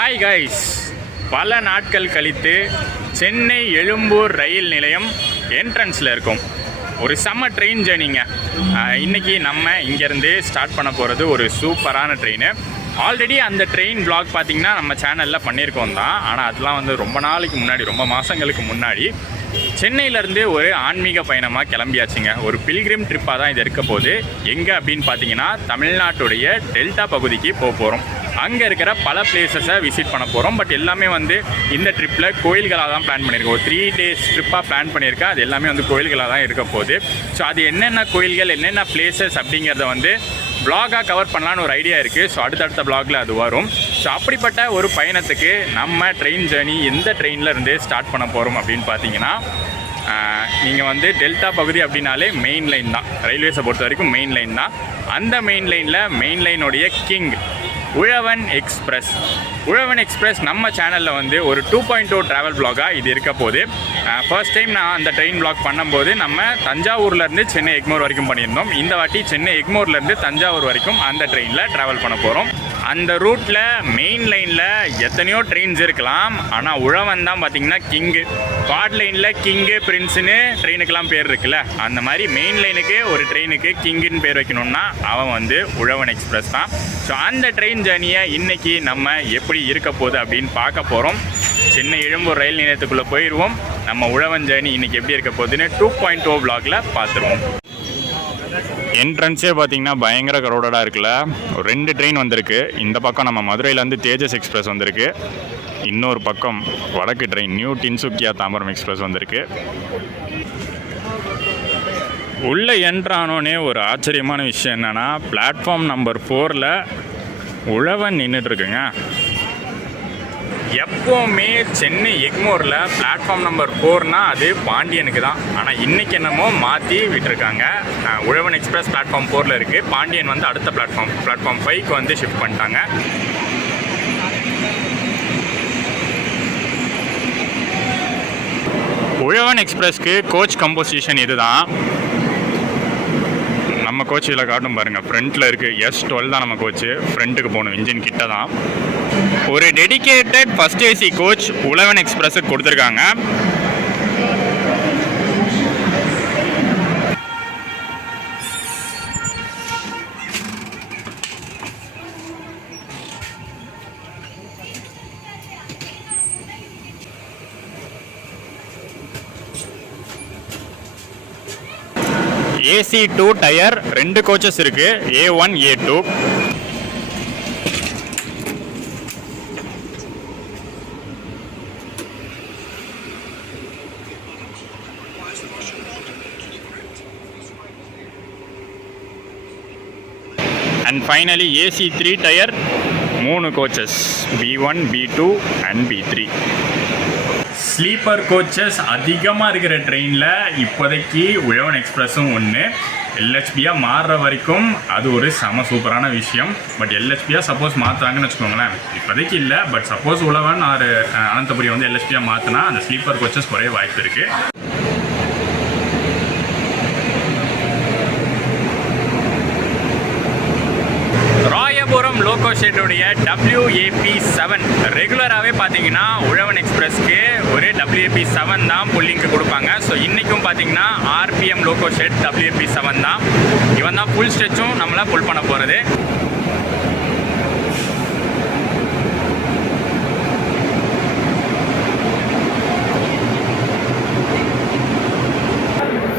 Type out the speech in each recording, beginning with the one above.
Hi guys, பல நாட்கள் கழித்து சென்னை எழும்பூர் ரயில் நிலையம் என்ட்ரன்ஸில் இருக்கும். ஒரு செம்ம ட்ரெயின் ஜேர்னிங்க. இன்றைக்கி நம்ம இங்கேருந்து ஸ்டார்ட் பண்ண போகிறது ஒரு சூப்பரான ட்ரெயின். ஆல்ரெடி அந்த ட்ரெயின் வ்ளாக் பார்த்திங்கன்னா நம்ம சேனலில் பண்ணியிருக்கோம் தான். ஆனால் அதெல்லாம் வந்து ரொம்ப நாளைக்கு முன்னாடி, ரொம்ப மாதங்களுக்கு முன்னாடி சென்னையிலேருந்து ஒரு ஆன்மீக பயணமாக கிளம்பியாச்சுங்க. ஒரு பில்கிரிம் ட்ரிப்பாக தான் இது இருக்க போகுது. எங்கே அப்படின்னு பார்த்தீங்கன்னா தமிழ்நாட்டுடைய டெல்டா பகுதிக்கு போக போகிறோம். அங்கே இருக்கிற பல பிளேசஸை விசிட் பண்ண போகிறோம். பட் எல்லாமே வந்து இந்த ட்ரிப்பில் கோயில்களாக தான் பிளான் பண்ணியிருக்கோம். ஒரு 3 days ட்ரிப்பாக பிளான் பண்ணியிருக்கேன். அது எல்லாமே வந்து கோயில்களாக தான் இருக்க போகுது. ஸோ அது என்னென்ன கோயில்கள், என்னென்ன பிளேசஸ் அப்படிங்கிறத வந்து வ்ளாகாக கவர் பண்ணலான்னு ஒரு ஐடியா இருக்குது. ஸோ அடுத்தடுத்த வ்ளாகில் அது வரும். ஸோ அப்படிப்பட்ட ஒரு பயணத்துக்கு நம்ம ட்ரெயின் ஜேர்னி எந்த ட்ரெயினில் இருந்தே ஸ்டார்ட் பண்ண போகிறோம் அப்படின்னு பார்த்தீங்கன்னா, நீங்கள் வந்து டெல்டா பகுதி அப்படின்னாலே மெயின் லைன் தான். ரயில்வேஸை பொறுத்த வரைக்கும் மெயின் லைன் தான். அந்த மெயின் லைனுடைய கிங் உழவன் எக்ஸ்பிரஸ். உழவன் எக்ஸ்பிரஸ் நம்ம சேனலில் வந்து ஒரு 2.0 ட்ராவல் வ்ளாகாக இது இருக்க போகுது. ஃபர்ஸ்ட் டைம் நான் அந்த ட்ரெயின் வ்ளாக் பண்ணும்போது நம்ம தஞ்சாவூர்லேருந்து சென்னை எக்மோர் வரைக்கும் பண்ணியிருந்தோம். இந்த வாட்டி சென்னை எக்மோர்லேருந்து தஞ்சாவூர் வரைக்கும் அந்த ட்ரெயினில் ட்ராவல் பண்ண போகிறோம். அந்த ரூட்டில் மெயின் லைனில் எத்தனையோ ட்ரெயின்ஸ் இருக்கலாம், ஆனால் உழவன் தான் பார்த்திங்கன்னா கிங்கு. குவாட் லைனில் கிங்கு, பிரின்ஸுன்னு ட்ரெயினுக்கெல்லாம் பேர் இருக்குல்ல, அந்த மாதிரி மெயின் லைனுக்கு ஒரு ட்ரெயினுக்கு கிங்குன்னு பேர் வைக்கணுன்னா அவன் வந்து உழவன் எக்ஸ்பிரஸ் தான். ஸோ அந்த ட்ரெயின் ஜேர்னியை இன்றைக்கி நம்ம எப்படி இருக்க போகுது அப்படின்னு பார்க்க போகிறோம். சென்னை எழும்பூர் ரயில் நிலையத்துக்குள்ளே போயிடுவோம். நம்ம உழவன் ஜேர்னி இன்றைக்கி எப்படி இருக்க போகுதுன்னு 2.0 வ்ளாகில் பார்த்துருவோம். என்ட்ரன்ஸே பார்த்திங்கன்னா பயங்கர க்ரௌடடாக இருக்குல்ல. ஒரு 2 ட்ரெயின் வந்திருக்கு. இந்த பக்கம் நம்ம மதுரையிலேருந்து தேஜஸ் எக்ஸ்பிரஸ் வந்திருக்கு. இன்னொரு பக்கம் வடக்கு ட்ரெயின் நியூ டின்சுக்கியா தாம்பரம் எக்ஸ்பிரஸ் வந்திருக்கு. உள்ளே என்ட்ரானோன்னே ஒரு ஆச்சரியமான விஷயம் என்னென்னா, பிளாட்ஃபார்ம் நம்பர் 4ல் உழவன் நின்றுட்டுருக்குங்க. எப்போவுமே சென்னை எக்மோரில் பிளாட்ஃபார்ம் நம்பர் 4னால் அது பாண்டியனுக்கு தான். ஆனால் இன்றைக்கி என்னமோ மாற்றி விட்டுருக்காங்க. உழவன் எக்ஸ்பிரஸ் பிளாட்ஃபார்ம் 4ல் இருக்குது. பாண்டியன் வந்து அடுத்த பிளாட்ஃபார்ம் 5க்கு வந்து ஷிஃப்ட் பண்ணிட்டாங்க. உழவன் எக்ஸ்பிரஸ்க்கு கோச் கம்போசிஷன் இது தான். நம்ம கோச் இதில் காட்டும் பாருங்கள், ஃப்ரண்ட்டில் இருக்குது. S12 தான் நம்ம கோச்சு. ஃப்ரண்ட்டுக்கு போகணும், இன்ஜின் கிட்ட தான். ஒரு dedicated first AC coach Uzhavan எக்ஸ்பிரஸுக்கு கொடுத்துருக்காங்க. AC 2 டயர் 2 கோச்சஸ் இருக்கு, A1 A2. And finally AC 3 tier 3 coaches, B1 B2 and B3. Sleeper coaches அதிகமாக இருக்கிற ட்ரெயினில் இப்போதைக்கு உழவன் எக்ஸ்பிரஸும் ஒன்று. LHBயாக மாறுற வரைக்கும் அது ஒரு செம சூப்பரான விஷயம். பட் LHBயாக சப்போஸ் மாற்றுறாங்கன்னு வச்சுக்கோங்களேன், இப்போதைக்கு இல்லை. பட் சப்போஸ் உழவன் அனந்தபுரி வந்து LHBயாக மாற்றினா அந்த ஸ்லீப்பர் கோச்சஸ் குறைய வாய்ப்பு இருக்குது. ராயபுரம் லோகோ ஷெட்டுடைய WAP7 ரெகுலராகவே பார்த்தீங்கன்னா உழவன் எக்ஸ்பிரஸ்க்கு ஒரு WAP7 தான் புல்லிங்க்கு கொடுப்பாங்க. ஸோ இன்றைக்கும் பார்த்தீங்கன்னா RPM லோகோ ஷெட் WAP7 தான். இவன் தான் ஃபுல் ஸ்ட்ரெச்சும் நம்மளை புல் பண்ண போகிறது.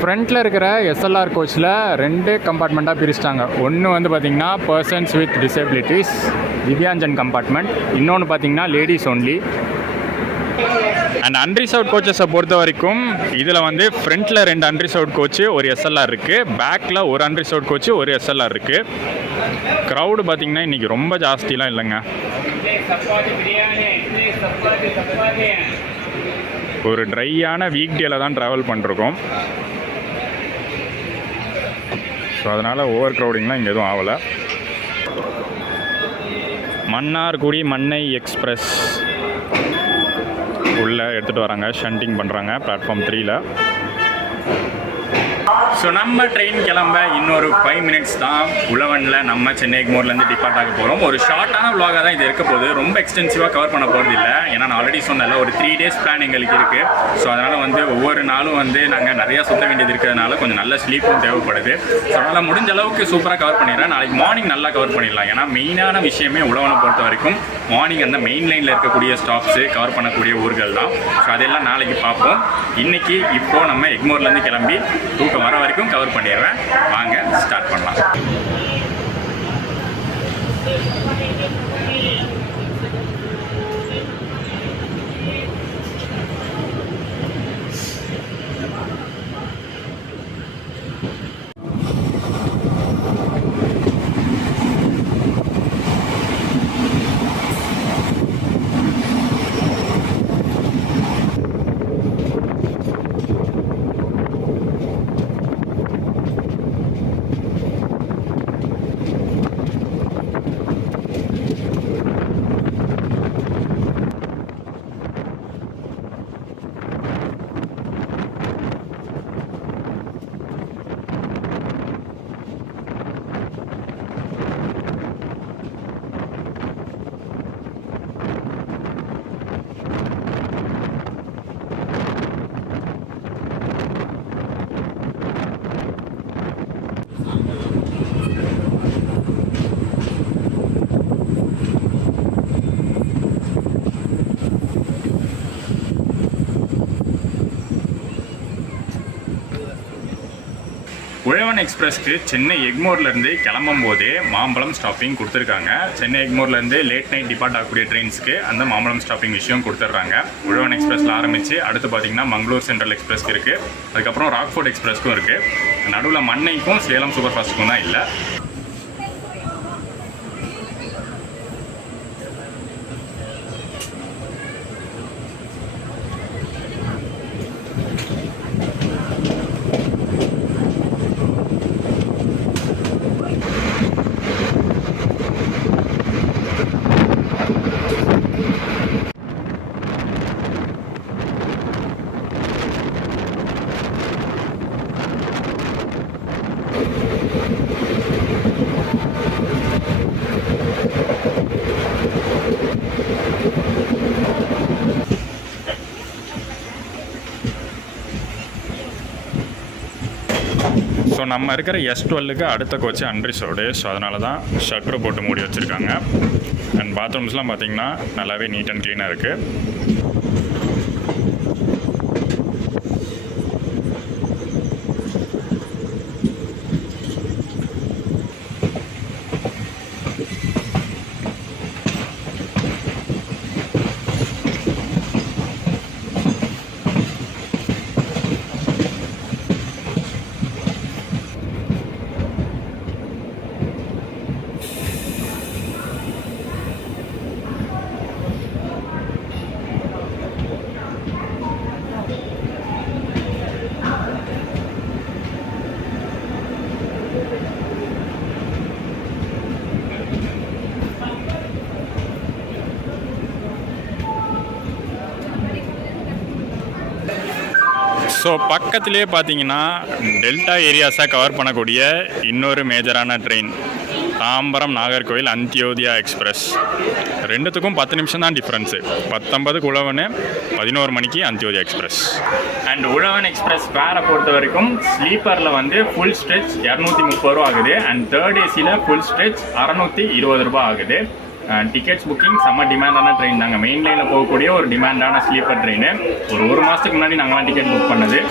ஃப்ரண்ட்டில் இருக்கிற SLR கோச்சில் 2 கம்பார்ட்மெண்ட்டாக பிரிச்சிட்டாங்க. ஒன்று வந்து பார்த்திங்கன்னா persons with disabilities Divyangjan compartment, இன்னொன்று பார்த்திங்கன்னா லேடிஸ் ஒன்லி. அண்ட் அன்ரிசர்வ்ட் கோச்சஸை பொறுத்த வரைக்கும் இதில் வந்து ஃப்ரண்ட்டில் 2 அன்ரிசர்வ்ட் கோச்சு, ஒரு SLR இருக்குது. பேக்கில் ஒரு அன்ரிசர்வ்ட் கோச்சு, ஒரு SLR இருக்குது. க்ரௌடு பார்த்திங்கன்னா இன்றைக்கி ரொம்ப ஜாஸ்திலாம் இல்லைங்க. ஒரு ட்ரையான வீக் டேல தான் ட்ராவல் பண்ணிருக்கோம். ஸோ அதனால் ஓவர் க்ரௌடிங்லாம் இங்கே எதுவும் ஆகலை. மன்னார்குடி மன்னை எக்ஸ்பிரஸ் உள்ளே எடுத்துகிட்டு வராங்க, ஷண்டிங் பண்ணுறாங்க பிளாட்ஃபார்ம் 3ல். ஸோ நம்ம ட்ரெயின் கிளம்ப இன்னொரு 5 மினிட்ஸ் தான். உழவனில் நம்ம சென்னை எக்மோர்லேருந்து டிபார்ட் ஆக போகிறோம். ஒரு ஷார்ட்டான vlog-ஆ தான் இது இருக்க போகுது. ரொம்ப எக்ஸ்டென்சிவாக கவர் பண்ண போகிறது இல்லை. ஏன்னா நான் ஆல்ரெடி சொன்னல ஒரு 3 days பிளான் எங்களுக்கு இருக்குது. ஸோ அதனால் வந்து ஒவ்வொரு நாளும் வந்து நாங்கள் நிறையா சுற்ற வேண்டியது இருக்கிறதுனால கொஞ்சம் நல்ல ஸ்லீப்பும் தேவைப்படுது. ஸோ அதனால் முடிஞ்ச அளவுக்கு சூப்பராக கவர் பண்ணிடுறேன். நாளைக்கு மார்னிங் நல்லா கவர் பண்ணிடலாம். ஏன்னா மெயினான விஷயமே உழவனை பொறுத்த வரைக்கும் மார்னிங் அந்த மெயின் லைனில் இருக்கக்கூடிய ஸ்டாப்ஸு கவர் பண்ணக்கூடிய ஊர்கள் தான். ஸோ அதெல்லாம் நாளைக்கு பார்ப்போம். இன்றைக்கி இப்போது நம்ம எக்மோர்லேருந்து கிளம்பி தூக்கம் வர வரைக்கும் கவர் பண்ணிடுவேன். வாங்க ஸ்டார்ட் பண்ணலாம். உழவன் எக்ஸ்பிரஸ்க்கு சென்னை எக்மோர்லேருந்து கிளம்பும் போதே மாம்பழம் ஸ்டாப்பிங் கொடுத்துருக்காங்க. சென்னை எக்மோர்லேருந்து லேட் நைட் டிபார்ட் ஆகக்கூடிய ட்ரெயின்ஸ்க்கு அந்த மாம்பழம் ஸ்டாப்பிங் விஷயம் கொடுத்துட்றாங்க. உழவன் எக்ஸ்பிரஸில் ஆரம்பித்து அடுத்து பார்த்திங்கன்னா மங்களூர் சென்ட்ரல் எக்ஸ்பிரஸ்க்கு இருக்குது. அதுக்கப்புறம் ராக்ஃபோர்ட் எக்ஸ்பிரஸ்க்கும் இருக்குது. நடுவில் மண்ணைக்கும் சேலம் சூப்பர் ஃபாஸ்ட்டுக்கும் தான் இல்லை. ஸோ நம்ம இருக்கிற S12க்கு அடுத்த கோச்சு அன்ரிசோடு. ஸோ அதனால தான் ஷட்டரை போட்டு மூடி வச்சுருக்காங்க. அண்ட் பாத்ரூம்ஸ்லாம் பார்த்திங்கன்னா நல்லாவே நீட் அண்ட் க்ளீனாக இருக்குது. ஸோ பக்கத்துலேயே பார்த்தீங்கன்னா டெல்டா ஏரியாஸாக கவர் பண்ணக்கூடிய இன்னொரு மேஜரான ட்ரெயின் தாம்பரம் நாகர்கோவில் அந்தியோதயா எக்ஸ்பிரஸ். ரெண்டுத்துக்கும் 10 நிமிஷம் தான் டிஃப்ரென்ஸு. 19 உழவன், 11 மணிக்கு Antyodaya express. And Uzhavan express ஃபேரை பொறுத்த வரைக்கும் ஸ்லீப்பரில் வந்து ஃபுல் ஸ்ட்ரெச் 230 ரூபா ஆகுது. அண்ட் தேர்ட் ஏசியில் ஃபுல் ஸ்ட்ரெச் 620 ரூபா ஆகுது. டிக்கெட்ஸ் புக்கிங் செம்ம டிமாண்டான ட்ரெயின் தாங்க. மெயின் லைனில் போகக்கூடிய ஒரு டிமாண்டான ஸ்லீப்பர் ட்ரெயின். ஒரு மாதத்துக்கு முன்னாடி நாங்களாம் டிக்கெட் புக் பண்ணது.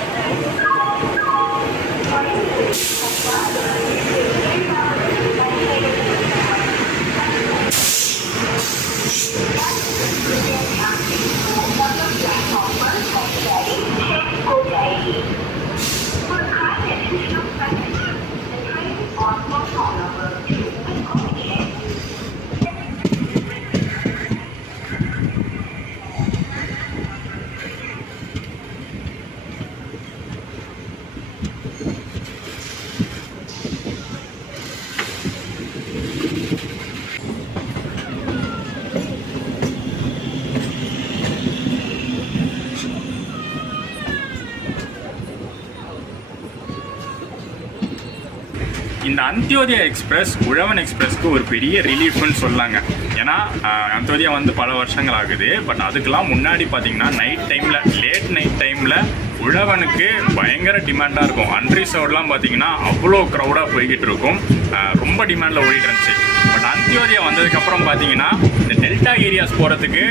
இந்த அந்தியோதயா எக்ஸ்பிரஸ் உழவன் எக்ஸ்பிரஸ்க்கு ஒரு பெரிய ரிலீஃப்னு சொல்லாங்க. ஏன்னா அந்தியோதயா வந்து பல வருஷங்கள் ஆகுது. பட் அதுக்கெல்லாம் முன்னாடி பார்த்தீங்கன்னா நைட் டைமில், லேட் நைட் டைமில் உழவனுக்கு பயங்கர டிமாண்டாக இருக்கும். அன்ரிசர்வ்லாம் பார்த்தீங்கன்னா அவ்வளோ க்ரௌடாக போய்கிட்டு இருக்கும். ரொம்ப டிமாண்டில் ஓடிட்டு இருந்துச்சு. பட் அந்தியோதயா வந்ததுக்கப்புறம் பார்த்தீங்கன்னா இந்த டெல்டா ஏரியாஸ் போகிறதுக்கு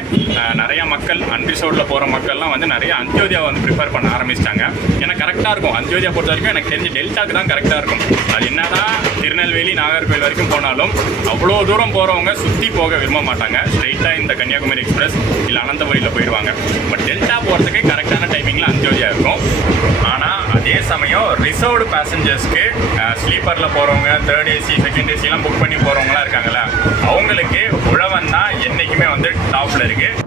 நிறையா மக்கள், அன்ரிசர்வ்டில் போகிற மக்கள்லாம் வந்து நிறைய அந்தியோதயா வந்து ப்ரிஃபர் பண்ண ஆரம்பிச்சிட்டாங்க. ஏன்னா கரெக்டாக இருக்கும். அந்தியோதயா பொறுத்த வரைக்கும் எனக்கு தெரிஞ்சு டெல்டாக்கு தான் கரெக்டாக இருக்கும். அது என்னதான் திருநெல்வேலி, நாகர்கோவில் வரைக்கும் போனாலும் அவ்வளோ தூரம் போகிறவங்க சுற்றி போக விரும்ப மாட்டாங்க. ஸ்ட்ரெயிட்டாக இந்த கன்னியாகுமரி எக்ஸ்பிரஸ் இல்லை அனந்தபுரியில் போயிடுவாங்க. பட் டெல்டா போகிறதுக்கு கரெக்டான டைமிங்கில் அந்தியோதயா இருக்கும். ஆனால் அதே சமயம் ரிசர்வ்டு பேசஞ்சர்ஸ்க்கு, ஸ்லீப்பரில் போகிறவங்க, தேர்ட் ஏசி, செகண்ட் ஏசிலாம் புக் பண்ணி போகிறவங்களாம் இருக்காங்களா, அவங்களுக்கு உழவன் தான் என்றைக்குமே வந்து டாப்பில் இருக்குது.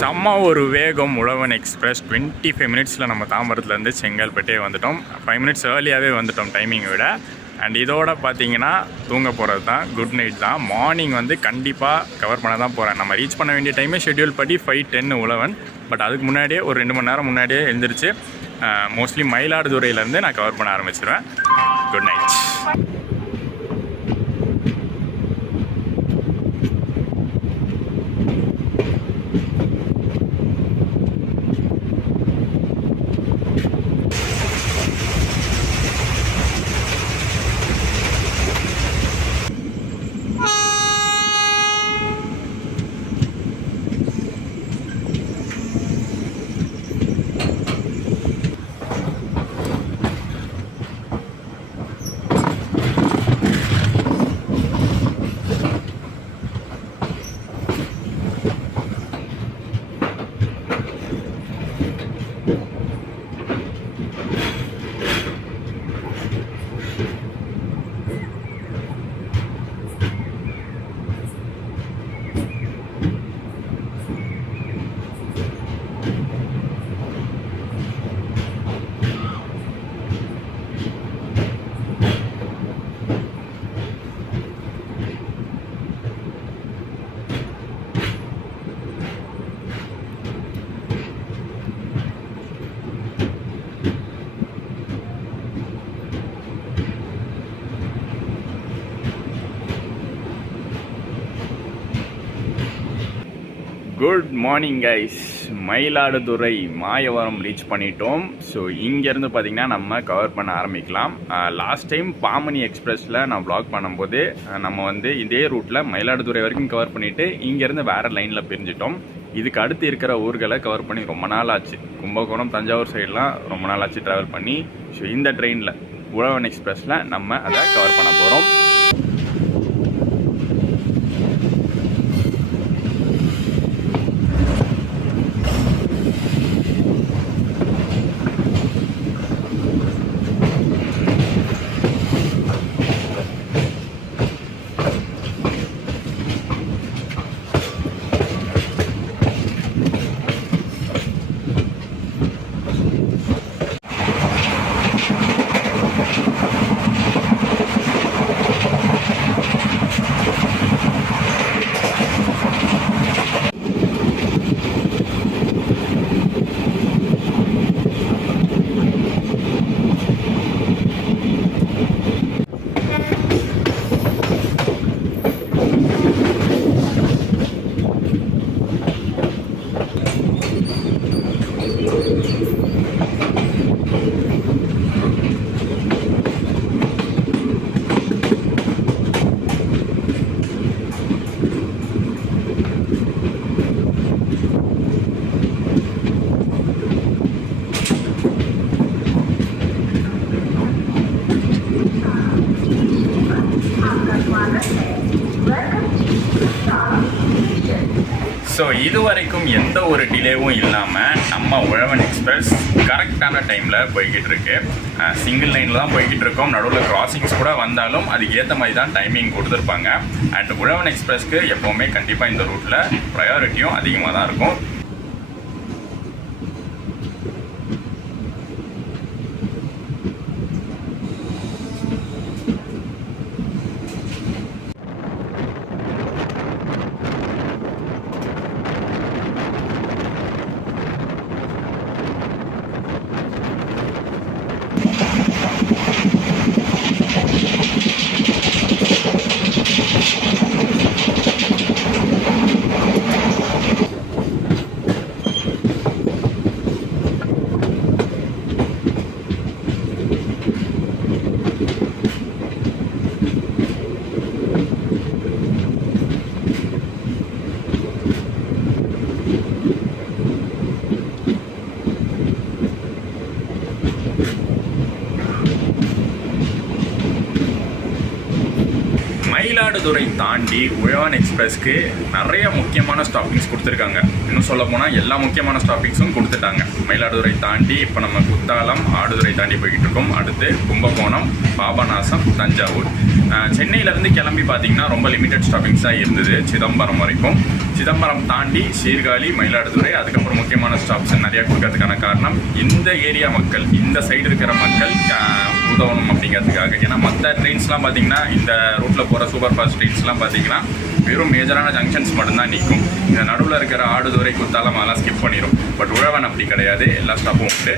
செம்ம ஒரு வேகம் உழவன் எக்ஸ்பிரஸ். 25 மினிட்ஸில் நம்ம தாம்பரத்துலேருந்து செங்கல்பட்டே வந்துட்டோம். 5 மினிட்ஸ் ஏர்லியாகவே வந்துட்டோம் டைமிங்கை விட. அண்ட் இதோட பார்த்தீங்கன்னா தூங்க போகிறது தான், குட் நைட் தான். மார்னிங் வந்து கண்டிப்பாக கவர் பண்ண தான் போகிறேன். நம்ம ரீச் பண்ண வேண்டிய டைமே ஷெட்யூல் படி 5:10 உழவன். பட் அதுக்கு முன்னாடியே ஒரு 2 மணி நேரம் முன்னாடியே எழுந்திரிச்சு மோஸ்ட்லி மயிலாடுதுறையிலேருந்து நான் கவர் பண்ண ஆரம்பிச்சிடுவேன். Good night. Good morning guys. Mayiladuthurai Mayavaram reach பண்ணிட்டோம். ஸோ இங்கேருந்து பார்த்திங்கன்னா நம்ம கவர் பண்ண ஆரம்பிக்கலாம். லாஸ்ட் டைம் பாமணி எக்ஸ்பிரஸில் நான் வ்ளாக் பண்ணும்போது நம்ம வந்து இதே ரூட்டில் மயிலாடுதுறை வரைக்கும் கவர் பண்ணிவிட்டு இங்கேருந்து வேறு லைனில் பிரிஞ்சிட்டோம். இதுக்கு அடுத்து இருக்கிற ஊர்களை கவர் பண்ணி ரொம்ப நாள் ஆச்சு. கும்பகோணம், தஞ்சாவூர் சைடெலாம் ரொம்ப நாள் ஆச்சு ட்ராவல் பண்ணி. ஸோ இந்த ட்ரெயினில் உழவன் எக்ஸ்பிரஸில் நம்ம அதை கவர் பண்ண போகிறோம். ஸோ இது வரைக்கும் எந்த ஒரு டிலேவும் இல்லாமல் நம்ம உழவன் எக்ஸ்பிரஸ் கரெக்டான டைமில் போய்கிட்டு இருக்கு. சிங்கிள் லைனில் தான் போய்கிட்டு இருக்கோம். நடுவில் கிராசிங்ஸ் கூட வந்தாலும் அதுக்கு ஏற்ற மாதிரி தான் டைமிங் கொடுத்துருப்பாங்க. அண்ட் உழவன் எக்ஸ்பிரஸ்க்கு எப்போவுமே கண்டிப்பாக இந்த ரூட்டில் ப்ரையாரிட்டியும் அதிகமாக தான் இருக்கும். மயிலாடுதுறை தாண்டி உழவன் எக்ஸ்பிரஸ்க்கு நிறைய முக்கியமான ஸ்டாப்பிங்ஸ் கொடுத்துருக்காங்க. இன்னும் சொல்ல போனால் எல்லா முக்கியமான ஸ்டாப்பிங்ஸும் கொடுத்துட்டாங்க. மயிலாடுதுறை தாண்டி இப்போ நம்ம குத்தாலம், ஆடுதுறை தாண்டி போய்கிட்டு இருக்கோம். அடுத்து கும்பகோணம், பாபநாசம், தஞ்சாவூர். சென்னையிலேருந்து கிளம்பி பார்த்தீங்கன்னா ரொம்ப லிமிடெட் ஸ்டாப்பிங்ஸ் தான் இருந்தது சிதம்பரம் வரைக்கும். சிதம்பரம் தாண்டி சீர்காழி, மயிலாடுதுறை, அதுக்கப்புறம் முக்கியமான ஸ்டாப்ஸ் நிறையா கொடுக்கறதுக்கான காரணம் இந்த ஏரியா மக்கள், இந்த சைடு இருக்கிற மக்கள் உதவணும் அப்படிங்கிறதுக்காக. ஏன்னா மற்ற ட்ரெயின்ஸ்லாம் பார்த்தீங்கன்னா இந்த ரூட்டில் போகிற சூப்பர் ஃபாஸ்ட் ட்ரெயின்ஸ்லாம் பார்த்தீங்கன்னா வெறும் மேஜரான ஜங்ஷன்ஸ் மட்டும்தான் நிற்கும். இந்த நடுவில் இருக்கிற ஆடுதுறை, குத்தாலம் அதெல்லாம் ஸ்கிப் பண்ணிடும். பட் உழவன் அப்படி கிடையாது, எல்லா ஸ்டாப்பும் உண்டு.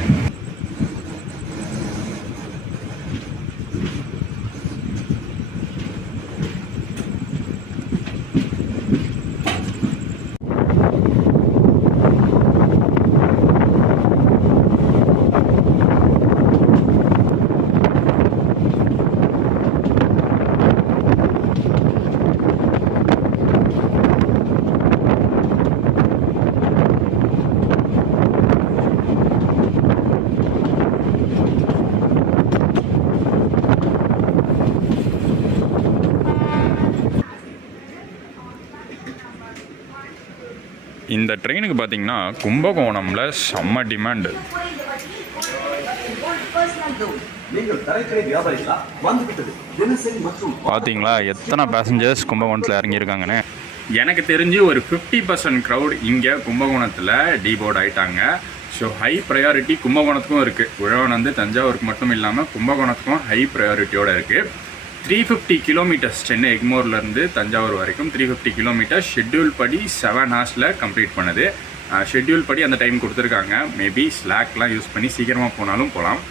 இந்த ட்ரெயினுக்கு பார்த்தீங்கன்னா கும்பகோணம்ல செம்ம டிமாண்டு. பார்த்தீங்களா எத்தனை பேசஞ்சர்ஸ் கும்பகோணத்தில் இறங்கியிருக்காங்கன்னு. எனக்கு தெரிஞ்சு ஒரு 50% க்ரௌட் இங்கே கும்பகோணத்தில் டீபோர்ட் ஆகிட்டாங்க. ஸோ ஹை ப்ரையாரிட்டி கும்பகோணத்துக்கும் இருக்குது. உழவன் வந்து தஞ்சாவூருக்கு மட்டும் இல்லாமல் கும்பகோணத்துக்கும் ஹை ப்ரையாரிட்டியோடு இருக்குது. 350 கிலோமீட்டர்ஸ் சென்னை எக்மோர்லேருந்து தஞ்சாவூர் வரைக்கும் 350 கிலோமீட்டர்ஸ் ஷெட்யூல் படி 7 ஹவர்ஸில் கம்ப்ளீட் பண்ணுது. ஷெட்யூல் படி அந்த டைம் கொடுத்துருக்காங்க. மேபி ஸ்லாக்லாம் யூஸ் பண்ணி சீக்கிரமாக போனாலும் போகலாம்.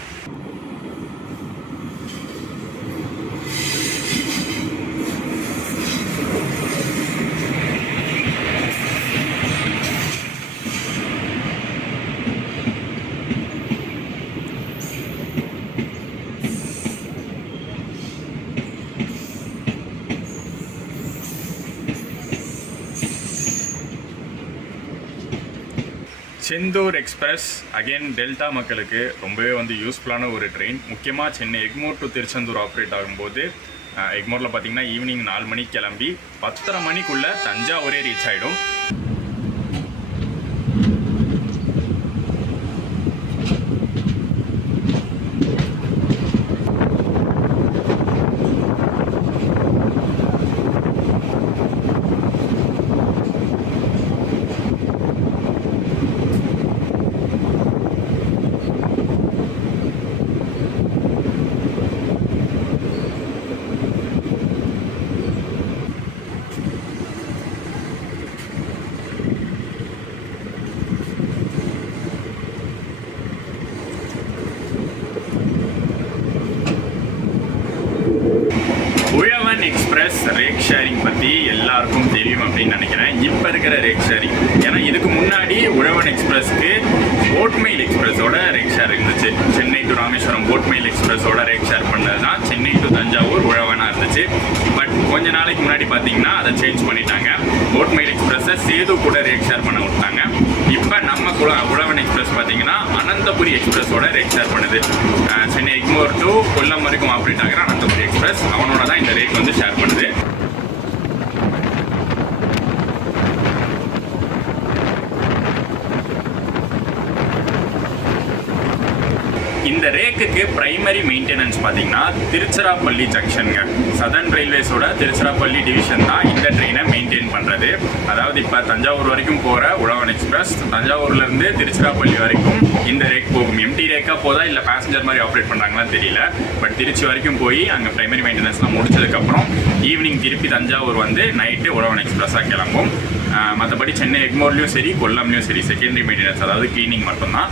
செந்தூர் எக்ஸ்பிரஸ் அகெயின் டெல்டா மக்களுக்கு ரொம்பவே வந்து யூஸ்ஃபுல்லான ஒரு ட்ரெயின். முக்கியமாக சென்னை எக்மோர் டு திருச்செந்தூர் ஆப்ரேட் ஆகும்போது எக்மோரில் பார்த்தீங்கன்னா ஈவினிங் 4 மணிக்கு கிளம்பி 10:30 மணிக்குள்ளே தஞ்சாவூரே ரீச் ஆகிடும். உழவன் எக்ஸ்பிரஸ் ரேக் ஷேரிங் பற்றி எல்லாருக்கும் தெரியும் அப்படின்னு நினைக்கிறேன். இப்போ இருக்கிற ரேக் ஷேரிங், ஏன்னா இதுக்கு முன்னாடி உழவன் எக்ஸ்பிரஸ்க்கு போட்மெயில் எக்ஸ்பிரஸோட ரேக் ஷேர் இருந்துச்சு. சென்னை டு ராமேஸ்வரம் போட்மெயில் எக்ஸ்பிரஸோட ரேக் ஷேர் பண்ணது தான் சென்னை டு தஞ்சாவூர் உழவனாக இருந்துச்சு. பட் கொஞ்ச நாளைக்கு முன்னாடி பார்த்தீங்கன்னா அதை சேஞ்ச் பண்ணிட்டாங்க. போட்மெயில் எக்ஸ்பிரஸை சேது கூட ரேக் ஷேர் பண்ண விட்டாங்க. இப்போ நம்ம உழவன் எக்ஸ்பிரஸ் பார்த்தீங்கன்னா அனந்தபுரி எக்ஸ்பிரஸோட ரேக் ஷேர் பண்ணுது. சென்னை எக்மோர் டு கொல்லம் வரைக்கும் ஆப்ரேட் ஆகிற அனந்தபுரி எக்ஸ்பிரஸ் அவனோட தான் இந்த ரேக் வந்து ஷேர் பண்ணுது. ரேக்குக்கு பிரைமரி மெயின்டெனன்ஸ் பார்த்தீங்கன்னா திருச்சிராப்பள்ளி ஜங்ஷனுங்க. சதர்ன் ரயில்வேஸோட திருச்சிராப்பள்ளி டிவிஷன் தான் இந்த ட்ரெயினை மெயின்டைன் பண்ணுறது. அதாவது இப்போ தஞ்சாவூர் வரைக்கும் போகிற உழவன் எக்ஸ்பிரஸ் தஞ்சாவூர்லேருந்து திருச்சிராப்பள்ளி வரைக்கும் இந்த ரேக் போகும். எம்டி ரேக்காக போதா இல்லை பேசஞ்சர் மாதிரி ஆப்ரேட் பண்ணுறாங்களான்னு தெரியல. பட் திருச்சி வரைக்கும் போய் அங்கே பிரைமரி மெயின்டெனன்ஸ்லாம் முடிச்சதுக்கப்புறம் ஈவினிங் திருப்பி தஞ்சாவூர் வந்து நைட்டு உழவன் எக்ஸ்பிரஸாக கிளம்பும். மற்றபடி சென்னை எக்மோர்லேயும் சரி கொல்லம்லேயும் சரி செகண்டரி மெயின்டெனன்ஸ் அதாவது க்ளீனிங் மட்டும்தான்.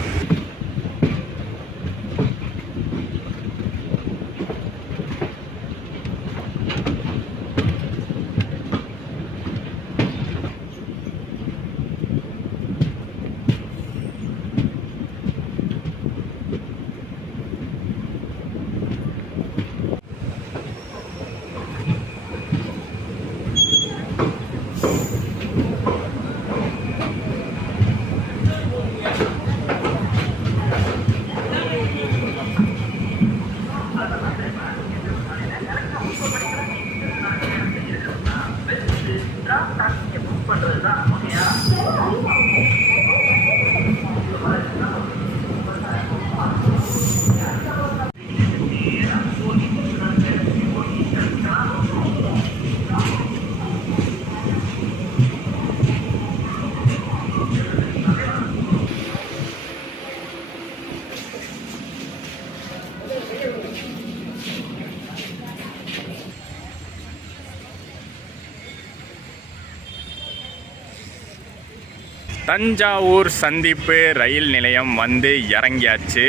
தஞ்சாவூர் சந்திப்பு ரயில் நிலையம் வந்து இறங்கியாச்சு.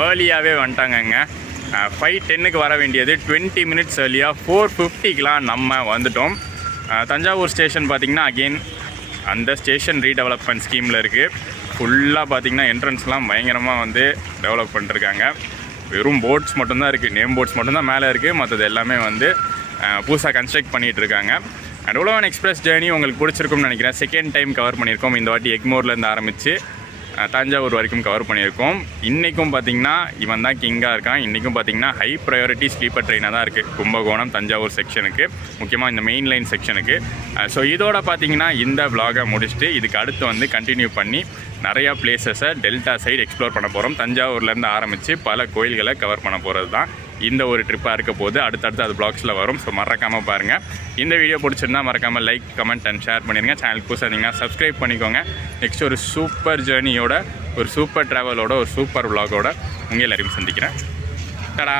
ஏர்லியாகவே வந்துட்டாங்கங்க. 5:10க்கு வர வேண்டியது 20 மினிட்ஸ் ஏர்லியாக 4:50க்கெலாம் நம்ம வந்துட்டோம். தஞ்சாவூர் ஸ்டேஷன் பார்த்திங்கன்னா அகெயின் அந்த ஸ்டேஷன் ரீடெவலப்மெண்ட் ஸ்கீமில் இருக்குது. ஃபுல்லாக பார்த்திங்கன்னா என்ட்ரன்ஸ்லாம் பயங்கரமாக வந்து டெவலப் பண்ணிருக்காங்க. வெறும் போர்ட்ஸ் மட்டும்தான் இருக்குது, நேம் போர்ட்ஸ் மட்டும்தான் மேலே இருக்குது. மற்றது எல்லாமே வந்து புதுசாக கன்ஸ்ட்ரக்ட் பண்ணிகிட்ருக்காங்க. அண்ட் உழவன் எக்ஸ்பிரஸ் ஜேர்னி உங்களுக்கு பிடிச்சிருக்கும்னு நினைக்கிறேன். செகண்ட் டைம் கவர் பண்ணியிருக்கோம். இந்த வாட்டி எக்மோர்லேருந்து ஆரம்பித்து தஞ்சாவூர் வரைக்கும் கவர் பண்ணியிருக்கோம். இன்றைக்கும் பார்த்திங்கன்னா இவன் தான் கிங்காக இருக்கான். இன்றைக்கும் பார்த்திங்கன்னா ஹை ப்ரையாரிட்டி ஸ்லீப்பர் ட்ரெயினாக தான் இருக்குது கும்பகோணம் தஞ்சாவூர் செக்ஷனுக்கு, முக்கியமாக இந்த மெயின் லைன் செக்ஷனுக்கு. ஸோ இதோட பார்த்திங்கன்னா இந்த விலாகை முடிச்சுட்டு இதுக்கு அடுத்து வந்து கண்டினியூ பண்ணி நிறையா பிளேசஸை டெல்டா சைடு எக்ஸ்ப்ளோர் பண்ண போகிறோம். தஞ்சாவூர்லேருந்து ஆரம்பித்து பல கோயில்களை கவர் பண்ண போகிறது தான் இந்த ஒரு ட்ரிப்பாக இருக்க போது. அடுத்தடுத்து அது பிளாக்ஸில் வரும். ஸோ மறக்காமல் பாருங்கள். இந்த வீடியோ பிடிச்சிருந்தா மறக்காமல் லைக், கமெண்ட் அண்ட் ஷேர் பண்ணிடுங்க. சேனலுக்கு புதுசாக இருந்தீங்கன்னா சப்ஸ்கிரைப் பண்ணிக்கோங்க. நெக்ஸ்ட் ஒரு சூப்பர் ஜேர்னியோட, ஒரு சூப்பர் ட்ராவலோட, ஒரு சூப்பர் விலாகோட உங்கள் எல்லாரையும் சந்திக்கிறேன். டடா.